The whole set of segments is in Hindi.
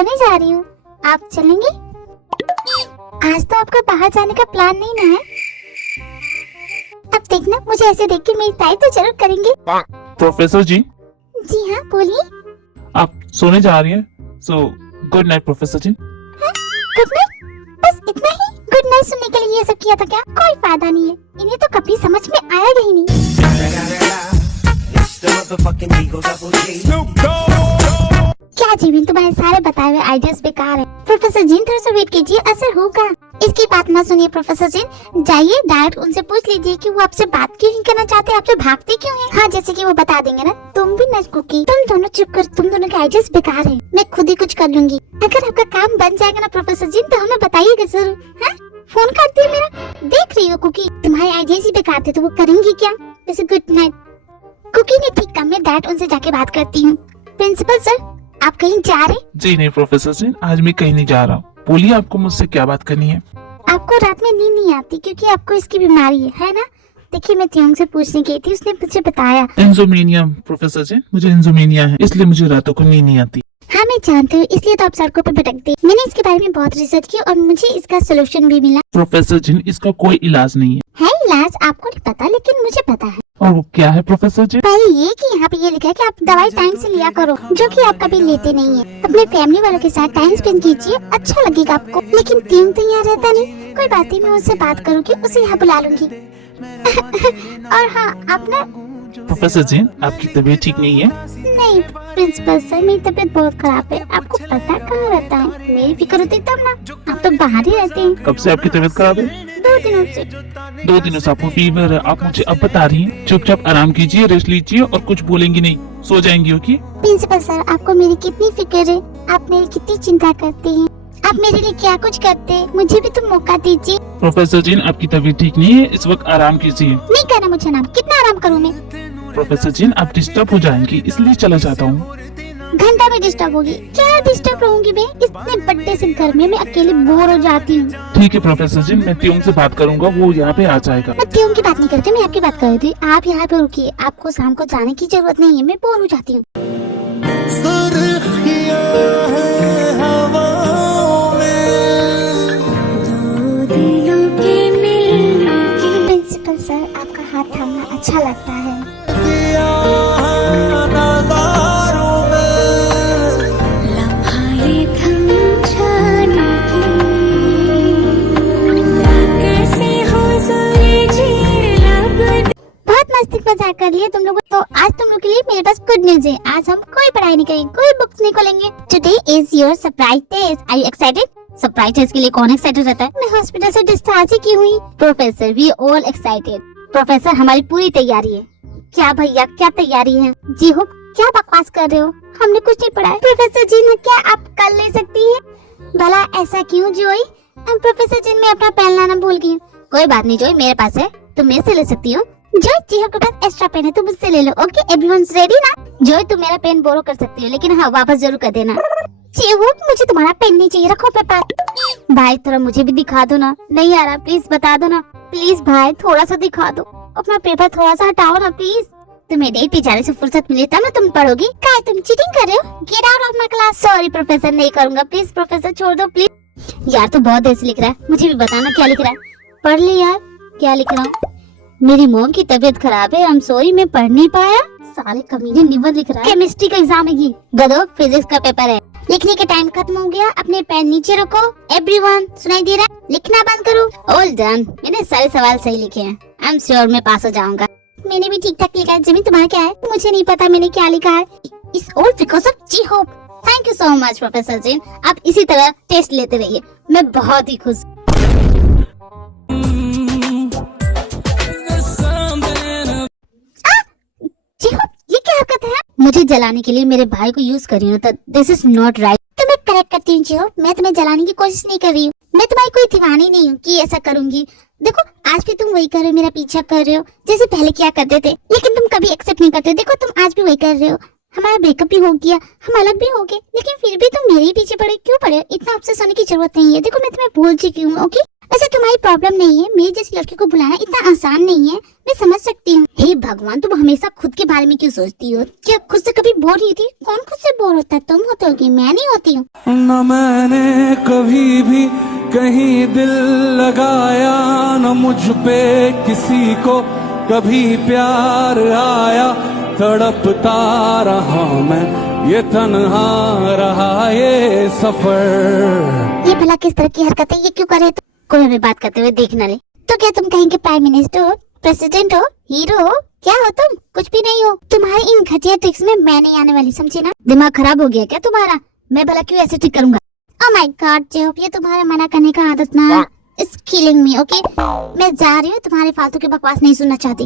सोने जा रही हूँ, आप चलेंगे? आज तो आपका बाहर जाने का प्लान नहीं ना है? अब देखना, मुझे ऐसे देख के मेरी तारीफ तो जरूर करेंगे। प्रोफेसर जी, जी हाँ, बोलिए। आप सोने जा रही हैं, so good night professor ji. Good night? बस इतना ही? गुड नाइट सुनने के लिए ये सब किया था क्या? कोई फायदा नहीं है, इन्हें तो कभी समझ में आएगा ही नहीं। क्या जीवन, तुम्हारे सारे बताए हुए आइडियाज बेकार है। प्रोफेसर जीन थोड़ा सा वेट कीजिए, असर होगा। इसकी बात ना सुनिए प्रोफेसर जीन, जाइए डायरेक्ट उनसे पूछ लीजिए कि वो आपसे बात क्यों नहीं करना चाहते, आपसे भागते क्यों हैं। हाँ, जैसे कि वो बता देंगे ना। तुम भी न कुकी, तुम दोनों चुप कर, तुम दोनों के आइडियाज बेकार है। मैं खुद ही कुछ कर लूंगी। अगर आपका काम बन जाएगा ना प्रोफेसर जीन, तो हमें बताइएगा जरूर। हाँ, फोन काट दिया मेरा। देख रही हो कुकी, तुम्हारे आइडियाज ही बेकार थे तो वो करेंगी क्या? वैसे गुड नाइट। कुकी ने ठीक कहा, मैं डायरेक्ट उनसे जाके बात करती हूँ। प्रिंसिपल सर, आप कहीं जा रहे? जी नहीं प्रोफेसर जी, आज मैं कहीं नहीं जा रहा। बोलिए, आपको मुझसे क्या बात करनी है? आपको रात में नींद नहीं आती क्योंकि आपको इसकी बीमारी है ना? देखिए, मैं त्योंग से पूछने गई थी, उसने मुझे बताया। इंसोमेनिया प्रोफेसर जी, मुझे इंसोमेनिया है, इसलिए मुझे रातों को नींद नहीं आती। हाँ, मैं जानती हूँ, इसलिए तो आप सड़कों पर भटकते। मैंने इसके बारे में बहुत रिसर्च की और मुझे इसका सोल्यूशन भी मिला। प्रोफेसर जी, इसका कोई इलाज नहीं है। है इलाज? आपको नहीं पता, लेकिन मुझे पता है। और वो क्या है प्रोफेसर जी? पहले ये कि यहाँ पे ये लिखा है कि आप दवाई टाइम से लिया करो, जो कि आप कभी लेते नहीं है। अपने फैमिली वालों के साथ टाइम स्पेंड कीजिए, अच्छा लगेगा आपको। लेकिन त्योंग तो यहाँ रहता नहीं। कोई बात नहीं, मैं उससे बात करूँगी, उसे यहाँ बुला लूंगी। और हाँ, आप ना। प्रोफेसर जी, आपकी तबीयत ठीक नहीं है? नहीं प्रिंसिपल सर, मेरी तबीयत बहुत खराब है। आपको पता कहाँ रहता है? मेरी फिक्र होती तब ना। आप तो बाहर ही रहते हैं। कब से आपकी तबीयत खराब है? 2 दिनों से। 2 दिनों से आपको फीवर है, आप मुझे अब बता रही हैं। चुपचाप आराम कीजिए, रेस्ट लीजिए और कुछ बोलेंगी नहीं, सो जाएंगी। ओके प्रिंसिपल सर, आपको मेरी कितनी फिक्र है, आप मेरी कितनी चिंता करते हैं। आप मेरे लिए क्या कुछ करते हैं, मुझे भी तो मौका दीजिए। प्रोफेसर जी, आपकी तबीयत ठीक नहीं है, इस वक्त आराम कीजिए। नहीं करना मुझे नाम, कितना आराम करूँ मैं? प्रोफेसर जी, आप डिस्टर्ब हो जाएंगी, इसलिए चला जाता हूँ। घंटा में डिस्टर्ब होगी? क्या डिस्टर्ब रहूंगी मैं? इतने बड़े से घर में मैं अकेले बोर हो जाती हूँ। ठीक है प्रोफेसर जी, मैं त्योंग से बात करूंगा, वो यहाँ पे आ जाएगा। मैं त्योंग की बात नहीं करती, मैं आपकी बात कर रही थी। आप यहाँ पे रुकिए, आपको शाम को जाने की जरूरत नहीं है, मैं बोर हो जाती हूँ। प्रिंसिपल सर, आपका हाथ थामना अच्छा लगता है। मजाक कर लिए तुम लोग। तो आज तुम लोग के लिए मेरे पास गुड न्यूज है। आज हम कोई पढ़ाई नहीं करेंगे, कोई बुक्स नहीं खोलेंगे। Today is your surprise test. Are you excited? Surprise test के लिए कौन एक्साइटेड रहता है? मैं हॉस्पिटल से डिस्चार्ज ही की हुई। Professor, we all excited. Professor, हमारी पूरी तैयारी है। क्या भैया, क्या तैयारी है? जी हो, क्या बकवास कर रहे हो? हमने कुछ नहीं पढ़ा है। प्रोफेसर जी ने, क्या आप कर ले सकती है? भला ऐसा क्यों जोई? प्रोफेसर जी, मैं अपना पेन लाना भूल गई। कोई बात नहीं जोई, मेरे पास है, तुम मेरे से ले सकती हो। जॉय, जी के पास एक्स्ट्रा पेन है, तुम मुझसे ले लो। ओके, एवरीवनस रेडी ना? जॉय, तुम मेरा पेन बोरो कर सकती हो, लेकिन हाँ, वापस जरूर कर देना। मुझे तुम्हारा पेन नहीं चाहिए, रखो पेपर। भाई, थोड़ा मुझे भी दिखा दो ना। नहीं आ रहा, प्लीज बता दो ना। प्लीज भाई, थोड़ा सा दिखा दो। अपना पेपर थोड़ा सा हटाओ ना प्लीज। तुम्हें डेट बेचारे से फुर्सत मिली तब ना तुम पढ़ोगी। क्या तुम चीटिंग कर रहे हो? Get out of my class. Sorry professor, नहीं करूंगा। प्लीज प्रोफेसर, छोड़ दो प्लीज। यार, तो बहुत देर से लिख रहा है, मुझे भी बताना क्या लिख रहा है। पढ़ ले यार, क्या लिख रहा हूँ। मेरी मॉम की तबीयत खराब है, आई एम सॉरी, मैं पढ़ नहीं पाया। साले कमीने, निबंध लिख रहा है। केमिस्ट्री का एग्जाम है ये, गधो, फिजिक्स का पेपर है। लिखने के टाइम खत्म हो गया, अपने पेन नीचे रखो। एवरीवन, सुनाई दे रहा है? लिखना बंद करो। ऑल डन, मैंने सारे सवाल सही लिखे हैं। आई एम श्योर मैं पास हो जाऊंगा। मैंने भी ठीक ठाक लिखा है। जिमी, तुम्हारा क्या है? मुझे नहीं पता मैंने क्या लिखा है। इस all because of G hope. Thank you so much professor ji, आप इसी तरह टेस्ट लेते रहिए, मैं बहुत ही खुश। मुझे जलाने के लिए मेरे भाई को यूज कर रही हूँ, तो दिस इज नॉट राइट। तो मैं करेक्ट करती हूँ, मैं तुम्हें जलाने की कोशिश नहीं कर रही हूँ। मैं तुम्हारी कोई दीवानी नहीं हूँ कि ऐसा करूंगी। देखो, आज भी तुम वही कर रहे हो, मेरा पीछा कर रहे हो, जैसे पहले क्या करते थे। लेकिन तुम कभी एक्सेप्ट नहीं करते। देखो, तुम आज भी वही कर रहे हो। हमारा ब्रेकअप भी हो गया, हम अलग भी हो गए, लेकिन फिर भी तुम मेरे ही पीछे पड़े। क्यों पड़े? इतना ऑब्सेस होने की जरूरत नहीं है। देखो, मैं तुम्हें भूल चुकी हूँ। ओके, वैसे तुम्हारी प्रॉब्लम नहीं है, मेरी जैसी लड़की को बुलाना इतना आसान नहीं है, मैं समझ सकती हूँ। हे भगवान, तुम हमेशा खुद के बारे में क्यों सोचती हो? क्या खुद से कभी बोर नहीं थी? कौन खुद से बोर होता है? तुम होते होगी, मैं नहीं होती हूँ। न मैंने कभी भी कहीं दिल लगाया, न मुझ पे किसी को कभी प्यार आया। तड़पता रहा मैं, ये तन्हा रहा ये सफर। ये भला किस तरह की हरकत है? ये क्यों करे? तो कोई हमें बात करते हुए देख न ले तो क्या तुम कहेंगे प्राइम मिनिस्टर हो, प्रेसिडेंट हो, हीरो हो? क्या हो तुम? कुछ भी नहीं हो। तुम्हारी इन घटिया ट्रिक्स में मैं नहीं आने वाली, समझी ना? दिमाग खराब हो गया क्या तुम्हारा? मैं भला क्यों ऐसे ठीक करूंगा? ओह माय गॉड जेहोप, ये तुम्हारा मना करने का आदत ना इट्स किलिंग मी। ओके, मैं जा रही हूँ, तुम्हारे फालतू की बकवास नहीं सुनना चाहती।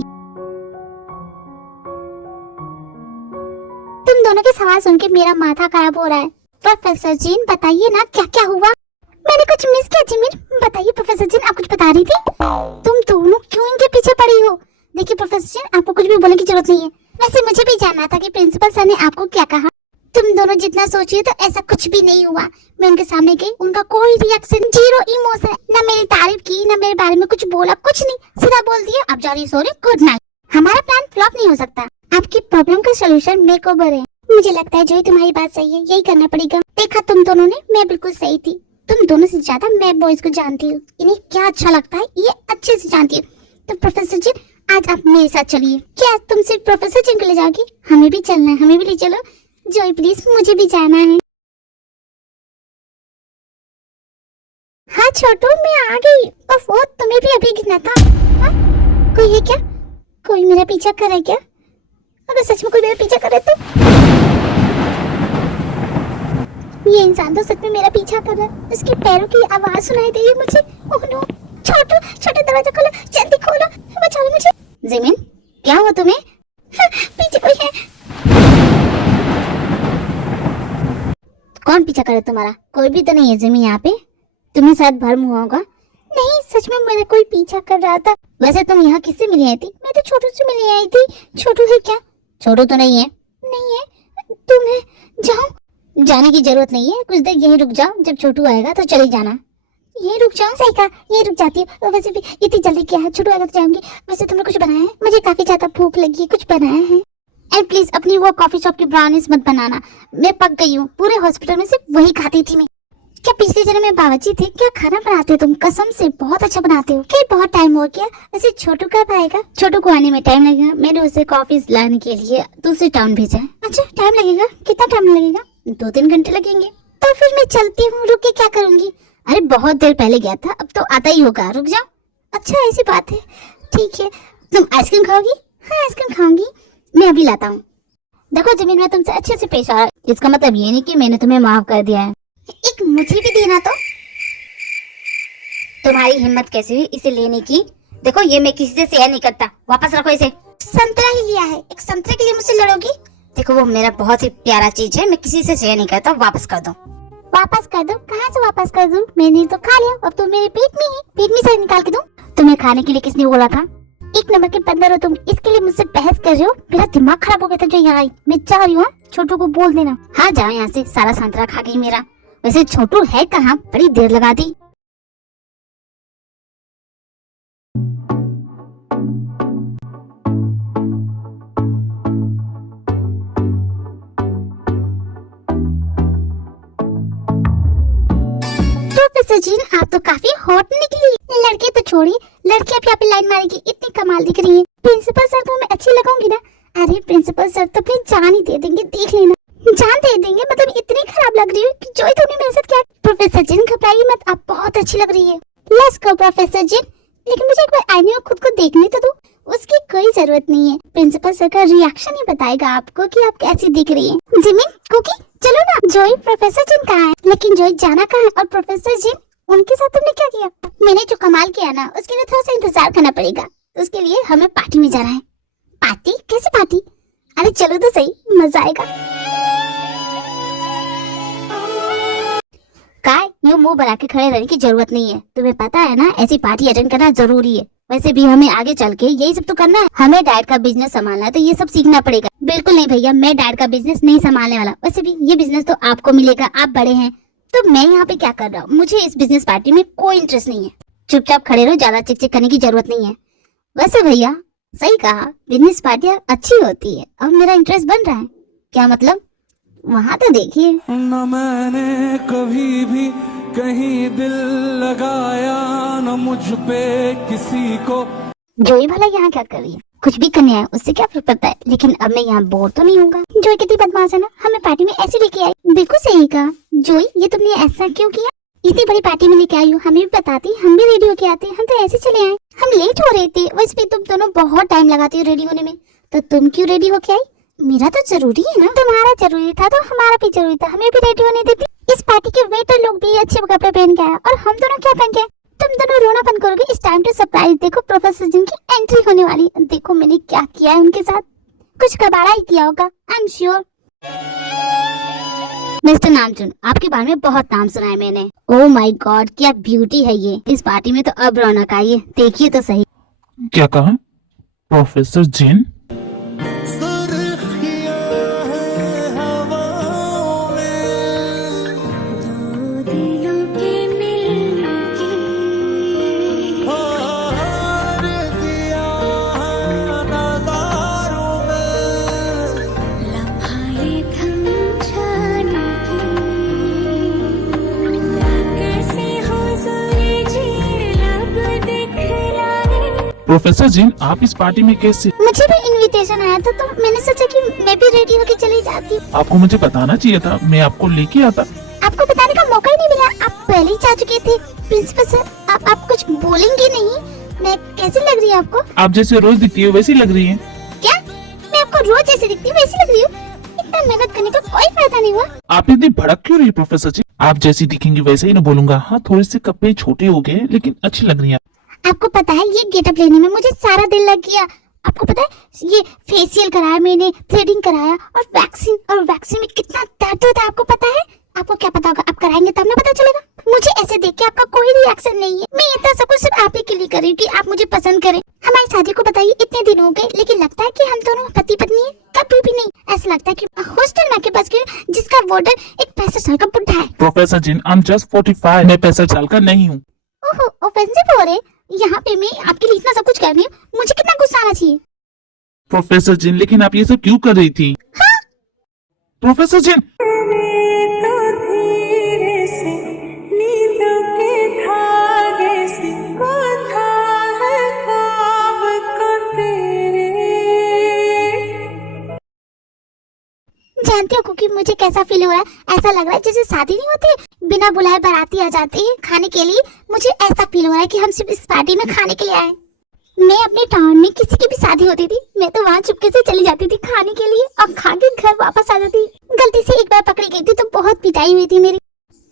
तुम दोनों के सवाल सुन के मेरा माथा खराब हो रहा है। प्रोफेसर जीन बताइए ना, क्या क्या हुआ? मैंने कुछ मिस किया जिमिन? बताइए प्रोफेसर जीन, आप कुछ बता रही थी? तुम दोनों क्यों इनके पीछे पड़ी हो? देखिए प्रोफेसर जीन, आपको कुछ भी बोलने की जरूरत नहीं है। वैसे मुझे भी जानना था कि प्रिंसिपल सर ने आपको क्या कहा। तुम दोनों जितना सोचिए तो ऐसा कुछ भी नहीं हुआ। मैं उनके सामने गई, उनका कोई रिएक्शन, जीरो इमोशन, न मेरी तारीफ की, न मेरे बारे में कुछ बोला, कुछ नहीं, सीधा बोल दिया आप जा रही, सॉरी, गुड नाइट। हमारा प्लान फ्लॉप नहीं हो सकता। आपकी प्रॉब्लम का सोल्यूशन मेकओवर है। मुझे लगता है जो तुम्हारी बात सही है, यही करना पड़ेगा। देखा तुम दोनों ने, मैं बिल्कुल सही थी। तुम दोनों से ज्यादा मैं बॉयज को जानती हूँ, इन्हें क्या अच्छा लगता है ये अच्छे से जानती हूँ। तो प्रोफेसर जी, आज आप मेरे साथ चलिए। क्या तुम सिर्फ प्रोफेसर जी को ले जाओगी? हमें भी चलना है, हमें भी ले चलो। जॉय प्लीज, मुझे भी जाना है। हाँ छोटू, मैं आ गई। ओफो, तुम्हें भी अभी गिरना था? हाँ? कोई है क्या? कोई मेरा पीछा कर रहा है क्या? अगर सच में कोई मेरा पीछा कर रहा है तो ये इंसान तो सच में मेरा पीछा कर रहा है। उसके पैरों की आवाज सुनाई दे रही है मुझे। ओह नो, छोटू, छोटू दरवाजा खोलो, जल्दी खोलो, बचाओ मुझे। जिमिन, क्या हुआ तुम्हें? हाँ, पीछे कोई है। कौन पीछा कर रहा है तुम्हारा? कोई भी तो नहीं है जिमिन यहाँ पे। तुम्हें शायद भ्रम हुआ होगा। नहीं, सच में मेरा कोई पीछा कर रहा था। वैसे तुम यहाँ किससे मिली आई थी? मैं तो छोटू से मिली आई थी। छोटू है क्या? छोटू तो नहीं है। नहीं है, तुम है। जाओ। जाने की जरूरत नहीं है, कुछ देर यहीं रुक जाओ, जब छोटू आएगा तो चले जाना। ये रुक जाओ? सही कहा, ये रुक जाती है। वैसे भी इतनी जल्दी क्या है, छोटू आएगा तो जाऊंगी। वैसे तुमने कुछ बनाया है? मुझे काफी ज्यादा भूख लगी है, कुछ बनाया है? एंड प्लीज अपनी वो कॉफी शॉप की ब्राउनीज मत बनाना, मैं पक गई हूँ। पूरे हॉस्पिटल में सिर्फ वही खाती थी मैं। क्या पिछले जन्म में बावर्ची थे? क्या खाना बनाते हो तुम? कसम से बहुत अच्छा बनाते हो। क्या बहुत टाइम हो गया? वैसे छोटू कब आएगा? छोटू को आने में टाइम लगेगा। मैंने उसे कॉफी लाने के लिए दूसरे टाउन भेजा है। अच्छा, टाइम लगेगा? कितना टाइम लगेगा? 2-3 घंटे लगेंगे। तो फिर मैं चलती हूँ, रुक के क्या करूंगी? अरे बहुत देर पहले गया था, अब तो आता ही होगा, रुक जाओ। अच्छा ऐसी बात है, ठीक है। तुम आइसक्रीम खाओगी? हाँ आइसक्रीम खाऊंगी, मैं अभी लाता हूँ। देखो जमीन, मैं तुमसे अच्छे से पेश आया, इसका मतलब ये नहीं कि मैंने तुम्हें माफ कर दिया है। एक मुझे भी देना तो। तुम्हारी हिम्मत कैसे हुई इसे लेने की? देखो ये मैं किसी से शेयर नहीं करता, वापस रखो इसे। संतरा ही लिया है, एक संतरे के लिए मुझसे लड़ोगी? देखो वो मेरा बहुत ही प्यारा चीज है, मैं किसी से शेयर नहीं करता, वापस कर दो। वापस कर दो? कहाँ से वापस कर दूं? मैंने तो खा लिया, अब तो मेरे पेट में से निकाल के दूं? तुम्हें खाने के लिए किसने बोला था? एक नंबर के बंदर हो तुम, इसके लिए मुझसे बहस कर रहे हो? मेरा दिमाग खराब हो गया था जो यहाँ आई। मैं जा रही हूँ, छोटू को बोल देना। हाँ जाओ यहाँ से, सारा संतरा खा गई मेरा। वैसे छोटू है कहाँ? बड़ी देर लगा दी। प्रोफेसर जी, आप तो काफी हॉट निकली। लड़के तो छोड़िए, लड़कियां भी आप पे लाइन मारेगी, इतनी कमाल दिख रही है। प्रिंसिपल सर को मैं अच्छी लगाऊंगी ना? अरे प्रिंसिपल सर तो अपनी जान ही दे देंगे, देख लेना। जान दे देंगे मतलब इतनी खराब लग रही है कि जो तुमने मेरे साथ किया। प्रोफेसर जी घबराइए मत, आप बहुत अच्छी लग रही है। लेट्स गो प्रोफेसर जी। लेकिन मुझे एक बार आईने में खुद को देखने तो दो। उसकी कोई जरूरत नहीं है, प्रिंसिपल सर का रिएक्शन ही बताएगा आपको कि आप कैसी दिख रही हैं। जिमिन, कुकी, चलो ना। जोई, प्रोफेसर जी कहाँ है? लेकिन जोई जाना कहाँ है? और प्रोफेसर जी उनके साथ तुमने क्या किया? मैंने जो कमाल किया ना, उसके लिए थोड़ा सा इंतजार करना पड़ेगा। उसके लिए हमें पार्टी में जाना है। पार्टी? कैसे पार्टी? अरे चलो तो सही, मजा आएगा। काय यूं मुंह बना के खड़े रहने की जरूरत नहीं है, तुम्हें पता है ना ऐसी पार्टी अटेंड करना जरूरी है। वैसे भी हमें आगे चल के यही सब तो करना है, हमें डैड का बिजनेस संभालना है, तो ये सब सीखना पड़ेगा। बिल्कुल नहीं भैया, मैं डैड का बिजनेस नहीं संभालने वाला। वैसे भी ये बिजनेस तो आपको मिलेगा, आप बड़े हैं, तो मैं यहाँ पे क्या कर रहा हूँ? मुझे इस बिजनेस पार्टी में कोई इंटरेस्ट नहीं है। प्रोफेसर जिन, आप तो काफी हॉट निकली। लड़के तो छोड़िए, लड़कियां भी आप पे लाइन मारेगी, इतनी कमाल दिख रही है। प्रिंसिपल सर को मैं अच्छी लगाऊंगी ना? तुम्हें खाने के लिए किसने बोला था? एक नंबर के बंदर हो तुम, इसके लिए मुझसे बहस कर रहे हो? वापस रखो इसे। चुपचाप खड़े रहो, ज्यादा चिक चिक करने की जरूरत नहीं है। वैसे भैया सही कहा, बिजनेस पार्टियां अच्छी होती है। अब मेरा इंटरेस्ट बन रहा है। क्या मतलब? वहाँ तो देखिए। न मैंने कभी भी कहीं दिल लगाया, न मुझ पे किसी को। जोई भला यहाँ क्या कर रही है? कुछ भी करने आए उससे क्या फर्क पड़ता है। लेकिन अब मैं यहाँ बोर तो नहीं होगा। जोई कितनी बदमाश है ना, हमें पार्टी में ऐसे लेके आई। बिल्कुल सही कहा जोई, ये तुमने ऐसा क्यों किया? इतनी बड़ी पार्टी में लेके आई हो, हमें भी बताती, हम भी रेडी होके आते। हम तो ऐसे चले आए, हम लेट हो रहे थे। वैसे भी तुम दोनों बहुत टाइम लगाती हो रेडी होने में, तो तुम क्यों रेडी होके आई? मेरा तो जरूरी है ना। तुम्हारा जरूरी था तो हमारा भी जरूरी था, हमें भी रेडी होने देती। इस पार्टी के वेटर लोग भी अच्छे कपड़े पहन के आए और हम दोनों क्या पहन के आए? तुम दोनों रोना बंद करोगे। इस टाइम टू सरप्राइज देखो, प्रोफेसर जिन की एंट्री होने वाली। देखो मैंने क्या किया है उनके साथ, कुछ कबाड़ा ही किया होगा, आई एम श्योर। मिस्टर नामचुन, आपके बारे में बहुत नाम सुना है मैंने। ओह माय गॉड, क्या ब्यूटी है ये। इस पार्टी में तो अब रौनक आई है, देखिए तो सही। क्या कहा? प्रोफेसर जिन? प्रोफेसर जिन, आप इस पार्टी में कैसे? मुझे भी इनविटेशन आया था तो मैंने सोचा कि मैं भी रेडी होके चली जाती। आपको मुझे बताना चाहिए था, मैं आपको लेके आता। आपको बताने का मौका ही नहीं मिला, आप पहले ही जा चुके थे। प्रिंसिपल सर, आप कुछ बोलेंगे नहीं? मैं कैसी लग रही है आपको? आप जैसे रोज दिखती है वैसी लग रही है। क्या मैं आपको रोज जैसे दिखती हूँ वैसी लग रही हूँ? इतना मेहनत करने का कोई फायदा नहीं हुआ। आप इतनी भड़क क्यों रही है प्रोफेसर जी? आप जैसी दिखेंगी वैसे ही ना बोलूंगा। हाँ, थोड़े से कपड़े छोटे हो गए लेकिन अच्छी लग रही है। आपको पता है ये गेटअप लेने में मुझे सारा दिन लग गया। आपको पता है ये फेशियल कराया मैंने, थ्रेडिंग कराया और वैक्सीन में कितना दर्द होता है आपको पता है? आपको क्या पता होगा, आप कराएंगे तब ना पता चलेगा। मुझे ऐसे देख के आपका कोई रिएक्शन नहीं है। मैं इतना सब कुछ सिर्फ आप ही के लिए कर रही हूँ कि आप मुझे पसंद करें। हमारी शादी को बताइए इतने दिन हो गए, लेकिन लगता है कि हम दोनों पति पत्नी है, कभी भी नहीं। ऐसा लगता है कि हॉस्टल में के पास जिसका वार्डन एक 65 साल का बुढ़ा है। प्रोफेसर जिन, आई एम जस्ट 45, मैं 65 साल का नहीं हूँ। ओहो, ऑफेंसिव हो रहे। यहाँ पे मैं आपके लिए इतना सब कुछ कर रही हूँ, मुझे कितना गुस्सा आना चाहिए। प्रोफेसर जिन, लेकिन आप ये सब क्यों कर रही थी? हाँ? प्रोफेसर जिन, जानती हो कुकी मुझे कैसा फील हो रहा है? ऐसा लग रहा है जैसे शादी नहीं होती, बिना बुलाए बाराती आ जाती है खाने के लिए। मुझे ऐसा फील हो रहा है कि हम सिर्फ इस पार्टी में खाने के लिए आए। मैं अपने टाउन में किसी की भी शादी होती थी, मैं तो वहाँ चुपके से चली जाती थी खाने के लिए और खा के घर वापस आ जाती। गलती से एक बार पकड़ी गई थी तो बहुत पिटाई हुई थी मेरी।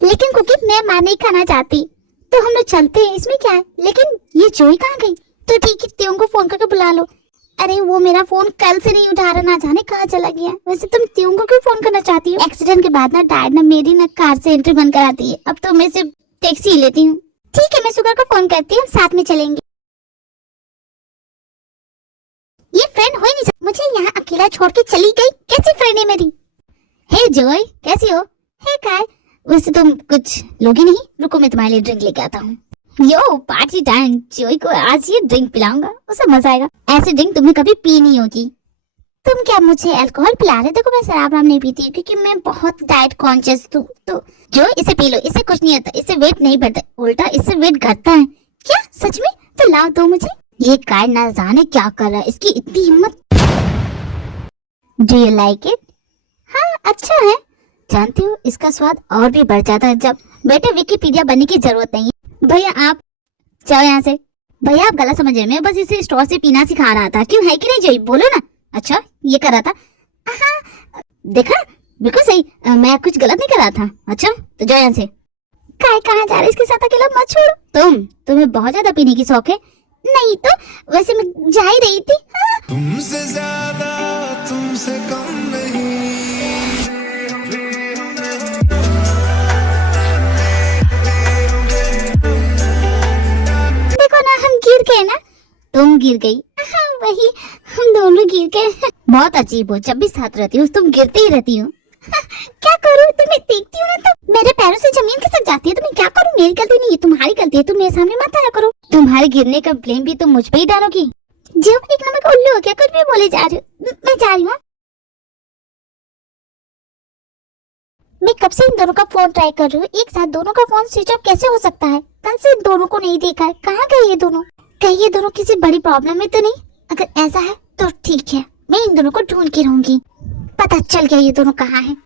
लेकिन कुकी मैं मार नहीं खाना चाहती, तो हम लोग चलते हैं, इसमें क्या है। लेकिन ये जोई कहाँ गई? तो ठीक है, त्यों को फोन करके बुला लो। अरे वो मेरा फोन कल से नहीं उठा रहा, ना जाने कहाँ चला गया। वैसे तुम त्यों को क्यों फोन करना चाहती हो? एक्सीडेंट के बाद ना डायड ना मेरी ना कार से एंट्री बंद कराती है। अब तो मैं सिर्फ टैक्सी ही लेती हूँ। ठीक है, मैं सुगर को फोन करती हूँ, साथ में चलेंगे। ये फ्रेंड हो ही नहीं सकती, मुझे यहाँ अकेला छोड़ के चली गई। कैसी फ्रेंड है मेरी? हे जोय, कैसी हो? हे काय, वैसे तुम कुछ लोगी नहीं? रुको मैं तुम्हारे लिए ड्रिंक लेके आता हूँ। यो पार्टी टाइम, जोई को आज ये ड्रिंक पिलाऊंगा, उसे मजा आएगा। ऐसे ड्रिंक तुमने कभी पी नहीं होगी। तुम क्या मुझे अल्कोहल पिला रहे? देखो मैं शराब नहीं पीती क्योंकि मैं बहुत डाइट कॉन्शियस हूँ। तो जो इसे पी लो, इससे कुछ नहीं होता, इससे वेट नहीं बढ़ता, उल्टा इससे वेट घटता है। क्या सच में? तो लाओ दो मुझे। ये काय ना जाने क्या कर रहा है, इसकी इतनी हिम्मत। Do you like it? हाँ अच्छा है। जानती हो इसका स्वाद और भी बढ़ जाता है जब। बेटे विकिपीडिया बनने की जरूरत नहीं है। भैया आप जाओ यहाँ से। भैया आप गलत समझ रहे, मैं बस इसे स्ट्रॉ से पीना सिखा रहा था। क्यों, है कि नहीं जोई? बोलो ना। अच्छा ये कर रहा था? हाँ देखा, बिल्कुल सही, मैं कुछ गलत नहीं कर रहा था। अच्छा तो जाओ यहाँ से। काय कहाँ जा रहे, इसके साथ अकेला मत छोड़ो। तुम्हें बहुत ज्यादा पीने की शौक है? नहीं तो वैसे मैं जा ही रही थी। हाँ? तुमसे ज्यादा तुमसे कम नहीं। देखो ना हम गिर गए ना, तुम गिर गई। हाँ वही, हम दोनों गिर गए। बहुत अजीब हो, जब भी साथ रहती हो तुम गिरती ही रहती हो। क्या करूँ, तुम्हें देखती हूँ ना तो मेरे पैरों से जमीन खिसक जाती है। तुम्हें क्या करूँ, मेरी गलती नहीं है, तुम्हारी गलती है। तुम मेरे सामने मत आया करो। तुम्हारे गिरने का ब्लेम भी तुम मुझ पे ही डालोगी। जब एक नंबर का उल्लू हो क्या, कुछ भी बोले जा रहे हो। मैं जा रही हूँ। मैं कब से इन दोनों का फोन ट्राई कर रही हूँ, एक साथ दोनों का फोन स्विच ऑफ कैसे हो सकता है। कल से इन दोनों को नहीं देखा है, कहाँ गए ये दोनों। कहीं ये दोनों किसी बड़ी प्रॉब्लम में तो नहीं। अगर ऐसा है तो ठीक है, मैं इन दोनों को ढूंढ के रहूंगी। पता चल गया ये दोनों कहाँ हैं।